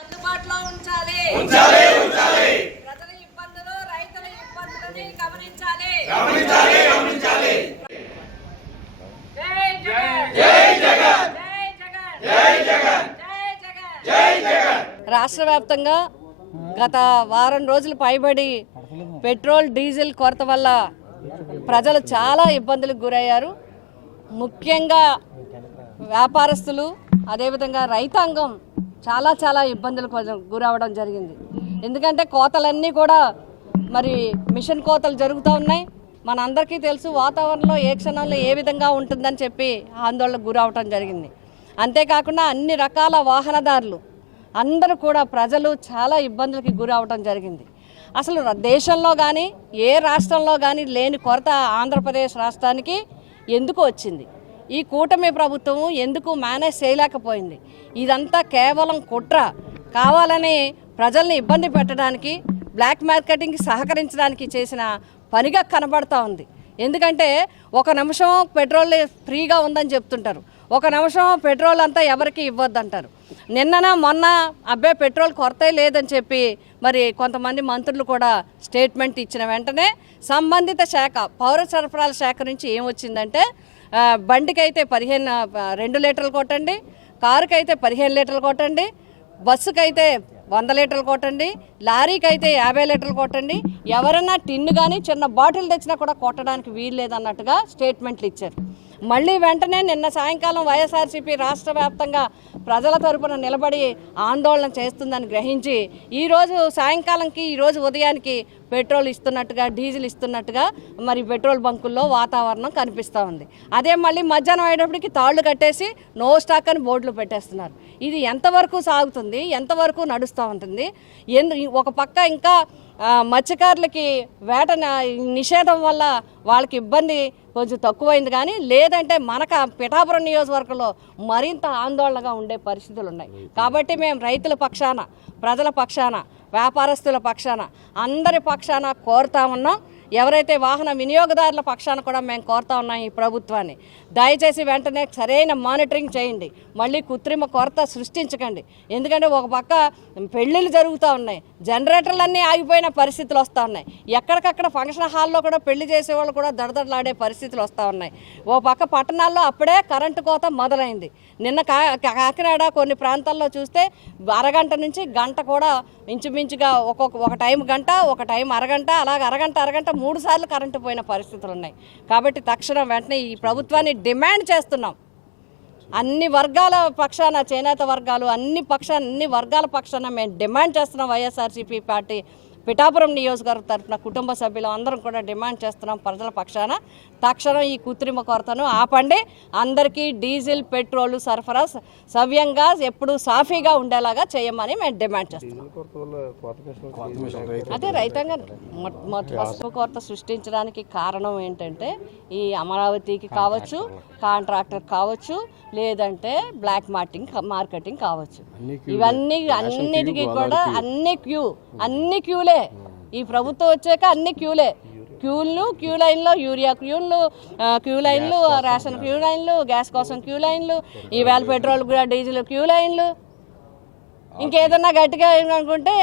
అందుబాటులో ఉంచాలి. ప్రజల ఇబ్బందులు, రైతుల ఇబ్బందులని గమనించాలి. జై జగన్, జై జగన్, జై జగన్, జై జగన్. రాష్ట్ర వ్యాప్తంగా గత వారం రోజులు పైబడి పెట్రోల్ డీజిల్ కొరత వల్ల ప్రజలు చాలా ఇబ్బందులకు గురయ్యారు. ముఖ్యంగా వ్యాపారస్తులు, అదేవిధంగా రైతాంగం చాలా ఇబ్బందులకు గురవడం జరిగింది. ఎందుకంటే కోతలన్నీ కూడా మరి మిషన్ కోతలు జరుగుతూ ఉన్నాయి. మనందరికీ తెలుసు వాతావరణంలో ఏ క్షణంలో ఏ విధంగా ఉంటుందని చెప్పి ఆందోళనకు గురవటం జరిగింది. అంతేకాకుండా అన్ని రకాల వాహనదారులు అందరూ కూడా ప్రజలు చాలా ఇబ్బందులకి గురవటం జరిగింది. అసలు దేశంలో కానీ ఏ రాష్ట్రంలో కానీ లేని కొరత ఆంధ్రప్రదేశ్ రాష్ట్రానికి ఎందుకు వచ్చింది? ఈ కూటమి ప్రభుత్వం ఎందుకు మేనేజ్ చేయలేకపోయింది? ఇదంతా కేవలం కుట్ర, కావాలని ప్రజల్ని ఇబ్బంది పెట్టడానికి, బ్లాక్ మార్కెటింగ్కి సహకరించడానికి చేసిన పనిగా కనబడుతూ ఉంది. ఎందుకంటే ఒక నిమిషం పెట్రోల్ ఫ్రీగా ఉందని చెప్తుంటారు, ఒక నిమిషం పెట్రోల్ అంతా ఎవరికి ఇవ్వద్దంటారు. నిన్న మొన్న అబ్బాయి పెట్రోల్ కొరత లేదని చెప్పి మరి కొంతమంది మంత్రులు కూడా స్టేట్మెంట్ ఇచ్చిన వెంటనే సంబంధిత శాఖ పౌర సరఫరాల శాఖ నుంచి ఏమొచ్చిందంటే బండికైతే 2 లీటర్లు కొట్టండి, కారుకైతే 15 లీటర్లు కొట్టండి, బస్సుకైతే 100 లీటర్లు కొట్టండి, లారీకి అయితే 50 లీటర్లు కొట్టండి, ఎవరన్నా టిన్ను కానీ చిన్న బాటిల్ తెచ్చినా కూడా కొట్టడానికి వీలు లేదన్నట్టుగా స్టేట్మెంట్లు ఇచ్చారు. మళ్ళీ వెంటనే నిన్న సాయంకాలం వైఎస్ఆర్సీపీ రాష్ట్ర వ్యాప్తంగా ప్రజల తరపున నిలబడి ఆందోళన చేస్తుందని గ్రహించి ఈరోజు సాయంకాలంకి ఈరోజు ఉదయానికి పెట్రోల్ ఇస్తున్నట్టుగా, డీజిల్ ఇస్తున్నట్టుగా మరి పెట్రోల్ బంకుల్లో వాతావరణం కనిపిస్తూ ఉంది. అదే మళ్ళీ మధ్యాహ్నం అయ్యేటప్పటికి తాళ్లు కట్టేసి నో స్టాక్ అని బోర్డులు పెట్టేస్తున్నారు. ఇది ఎంతవరకు సాగుతుంది? ఎంతవరకు నడుస్తూ ఉంటుంది? ఒక పక్క ఇంకా మత్స్యకారులకి వేట నిషేధం వల్ల వాళ్ళకి ఇబ్బంది కొంచెం తక్కువైంది, కానీ లేదంటే మనకు పిఠాపురం నియోజకవర్గంలో మరింత ఆందోళనగా ఉండే పరిస్థితులు ఉన్నాయి. కాబట్టి మేము రైతుల పక్షాన, ప్రజల పక్షాన, వ్యాపారస్తుల పక్షాన, అందరి పక్షాన కోరుతా ఉన్నాం. ఎవరైతే వాహన వినియోగదారుల పక్షాన కూడా మేము కోరుతా ఉన్నాం ఈ ప్రభుత్వాన్ని, దయచేసి వెంటనే సరైన మానిటరింగ్ చేయండి, మళ్ళీ కృత్రిమ కొరత సృష్టించకండి. ఎందుకంటే ఒక పక్క పెళ్ళిళ్ళు జరుగుతూ ఉన్నాయి, జనరేటర్లన్నీ ఆగిపోయిన పరిస్థితులు వస్తూ ఉన్నాయి, ఎక్కడికక్కడ ఫంక్షన్ హాల్లో కూడా పెళ్లి చేసేవాళ్ళు కూడా దడదడలాడే పరిస్థితులు వస్తూ ఉన్నాయి. ఓ పక్క పట్టణాల్లో అప్పుడే కరెంటు కోత మొదలైంది. నిన్న కాకినాడ కొన్ని ప్రాంతాల్లో చూస్తే అరగంట నుంచి గంట కూడా ఇంచుమించుగా ఒక టైం గంట, ఒక టైం అరగంట, అలాగే అరగంట 3 సార్లు కరెంటు పోయిన పరిస్థితులు ఉన్నాయి. కాబట్టి తక్షణం వెంటనే ఈ ప్రభుత్వాన్ని డిమాండ్ చేస్తున్నాం. అన్ని వర్గాల పక్షాన, చేనేత వర్గాలు అన్ని వర్గాల పక్షాన మేము డిమాండ్ చేస్తున్నాం. వైఎస్ఆర్సీపీ పార్టీ పిఠాపురం నియోజకవర్గ తరఫున కుటుంబ సభ్యులు అందరం కూడా డిమాండ్ చేస్తున్నాం ప్రజల పక్షాన. తక్షణం ఈ కృత్రిమ కొరతను ఆపండి. అందరికీ డీజిల్, పెట్రోల్ సరఫరా సవ్యంగా ఎప్పుడు సాఫీగా ఉండేలాగా చేయమని మేము డిమాండ్ చేస్తున్నాం. అదే రైతాంగం పసుపు కొరత సృష్టించడానికి కారణం ఏంటంటే ఈ అమరావతికి కావచ్చు, కాంట్రాక్టర్ కావచ్చు, లేదంటే బ్లాక్ మార్కెటింగ్ కావచ్చు. ఇవన్నీ అన్నిటికీ కూడా అన్ని క్యూలే. ఈ ప్రభుత్వం వచ్చాక అన్ని క్యూ లైన్లో యూరియా క్యూ లైన్లు, రేషన్ క్యూ లైన్లు, గ్యాస్ కోసం క్యూ లైన్లు, ఈవేళ పెట్రోల్ కూడా డీజిల్ క్యూ లైన్లు. ఇంకేదన్నా గట్టిగా అనుకుంటే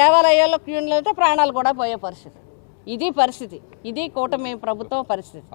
దేవాలయాల్లో క్యూలు అయితే ప్రాణాలు కూడా పోయే పరిస్థితి. ఇది కూటమి ప్రభుత్వం పరిస్థితి.